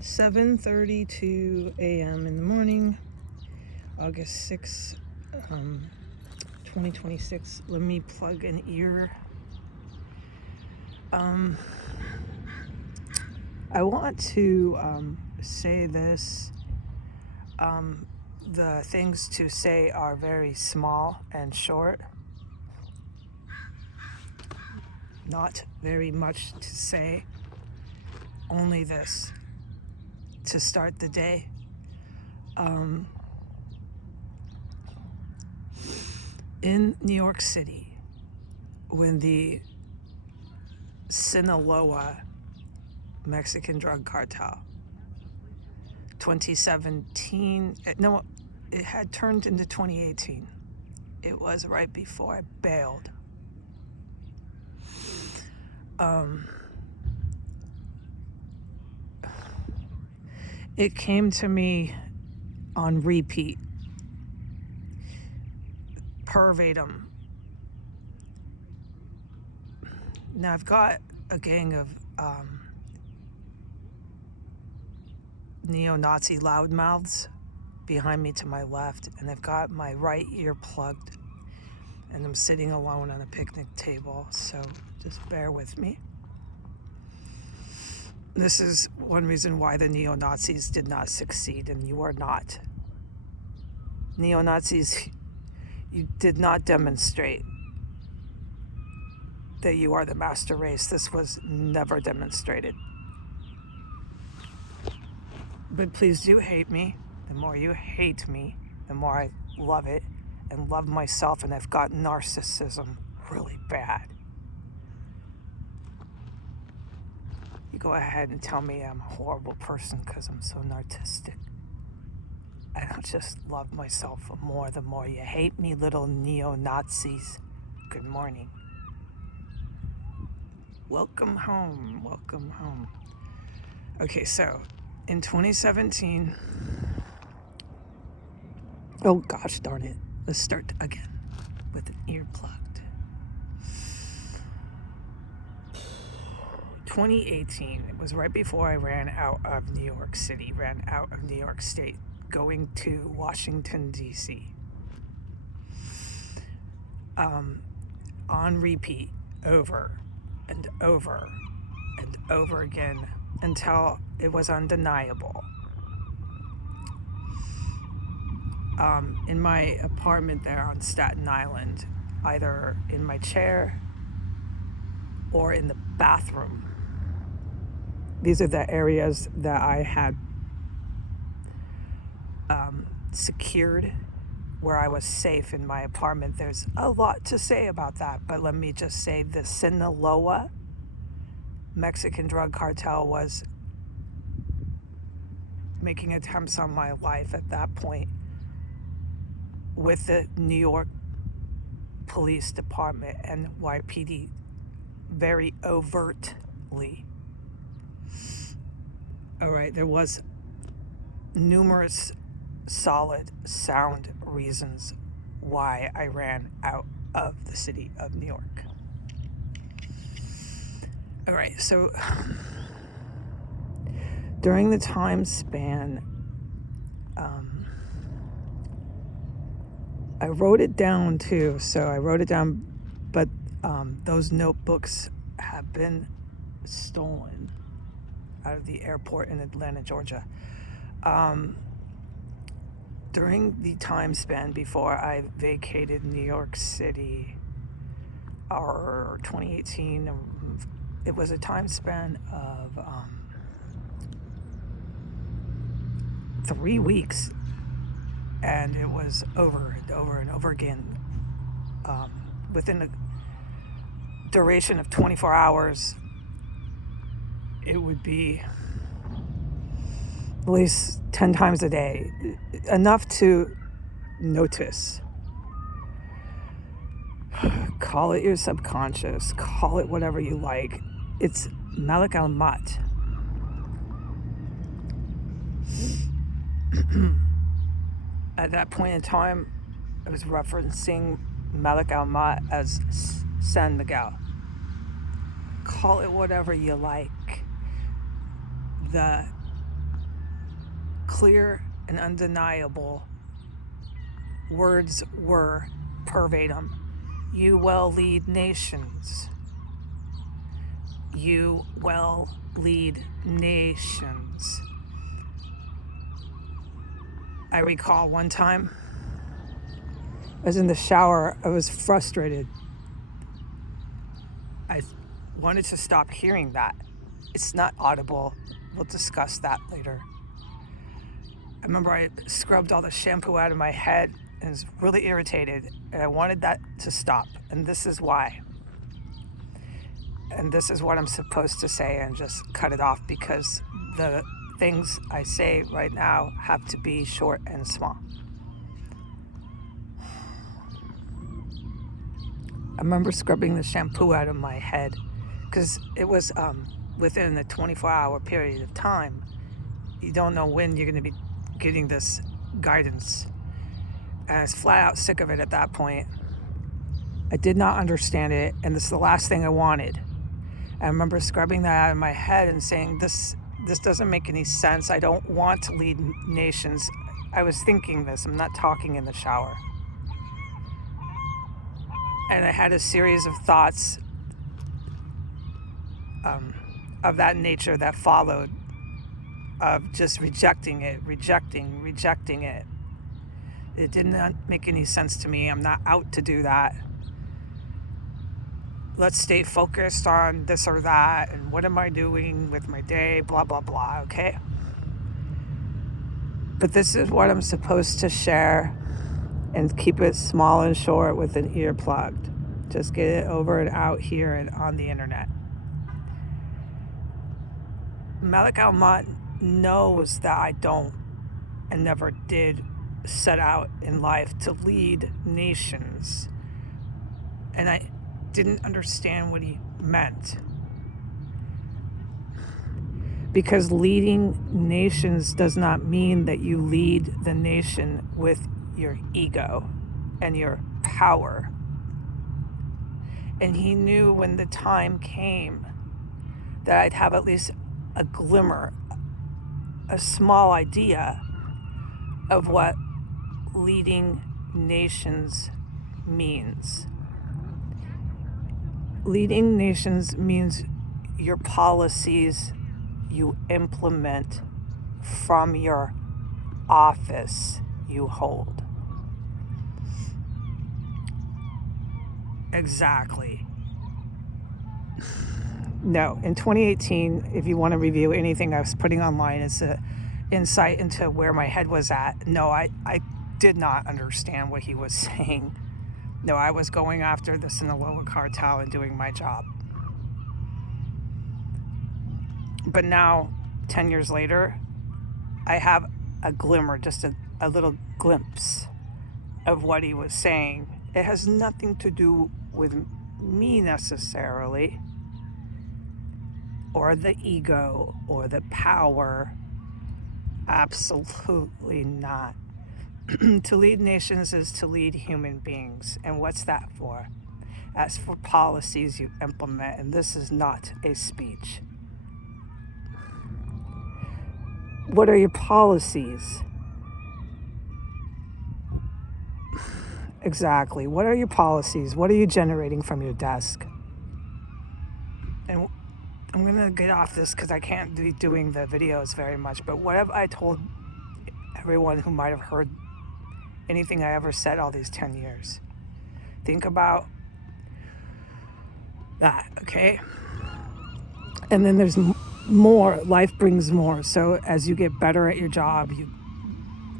7:32 a.m. in the morning, August 6th, 2026. Let me plug an ear. I want to say this. The things to say are very small and short. Not very much to say. Only this to start the day. In New York City, when the Sinaloa Mexican drug cartel 2017, no, it had turned into 2018. It was right before I bailed. It came to me on repeat, verbatim. Now I've got a gang of neo-Nazi loudmouths behind me to my left, and I've got my right ear plugged, and I'm sitting alone on a picnic table, so just bear with me. This is one reason why the neo-Nazis did not succeed, and you are not. Neo-Nazis, you did not demonstrate that you are the master race. This was never demonstrated. But please do hate me. The more you hate me, the more I love it and love myself, and I've got narcissism really bad. You go ahead and tell me I'm a horrible person because I'm so narcissistic. I don't just love myself more the more you hate me, little neo-Nazis. Good morning. Welcome home. Welcome home. Okay, so in 2017, oh gosh darn it. Let's start again with an ear plugged. 2018, it was right before I ran out of New York City, ran out of New York State, going to Washington, D.C. On repeat, over and over and over again until it was undeniable. In my apartment there on Staten Island, either in my chair or in the bathroom. These are the areas that I had secured, where I was safe in my apartment. There's a lot to say about that, but let me just say the Sinaloa Mexican drug cartel was making attempts on my life at that point with the New York Police Department, NYPD, very overtly. All right, there was numerous solid, sound reasons why I ran out of the city of New York. All right, so during the time span, I wrote it down too. So I wrote it down, but those notebooks have been stolen out of the airport in Atlanta, Georgia. During the time span before I vacated New York City, or 2018, it was a time span of 3 weeks, and it was over and over and over again. Within a duration of 24 hours, it would be at least 10 times a day, enough to notice. Call it your subconscious, call it whatever you like. It's Malik Al-Mat. At that point in time, I was referencing Malik Al-Mat as San Miguel. Call it whatever you like. the clear and undeniable words were verbatim: "You will lead nations. You will lead nations." I recall one time I was in the shower. I was frustrated. I wanted to stop hearing that. It's not audible. We'll discuss that later. I remember I scrubbed all the shampoo out of my head and was really irritated, and I wanted that to stop. And this is why. And this is what I'm supposed to say, and just cut it off, because the things I say right now have to be short and small. I remember scrubbing the shampoo out of my head because it was within a 24-hour period of time. You don't know when you're going to be getting this guidance. And I was flat out sick of it at that point. I did not understand it, and this is the last thing I wanted. I remember scrubbing that out of my head and saying, this doesn't make any sense. I don't want to lead nations. I was thinking this. I'm not talking in the shower. And I had a series of thoughts of that nature that followed, of just rejecting it. It did not make any sense to me. I'm not out to do that. Let's stay focused on this or that, and what am I doing with my day, blah, blah, blah, okay? But this is what I'm supposed to share, and keep it small and short with an ear plugged. Just get it over and out here and on the internet. Malik Almont knows that I don't and never did set out in life to lead nations. And I didn't understand what he meant. Because leading nations does not mean that you lead the nation with your ego and your power. And he knew when the time came that I'd have at least a glimmer, a small idea of what leading nations means. Leading nations means your policies you implement from your office you hold. Exactly. No, in 2018, if you want to review anything I was putting online, it's an insight into where my head was at. No, I did not understand what he was saying. No, I was going after the Sinaloa cartel and doing my job. But now, 10 years later, I have a glimmer, just a little glimpse of what he was saying. It has nothing to do with me necessarily, or the ego, or the power. Absolutely not. To lead nations is to lead human beings. And what's that for? That's for policies you implement, and this is not a speech. What are your policies? Exactly. What are your policies? What are you generating from your desk? And I'm going to get off this because I can't be doing the videos very much, but what have I told everyone who might have heard anything I ever said all these 10 years? Think about that, okay? And then there's more. Life brings more. So as you get better at your job, you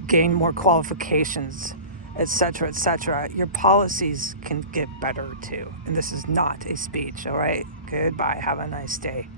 gain more qualifications, etc., etc. Your policies can get better too. And this is not a speech, all right? Goodbye. Have a nice day.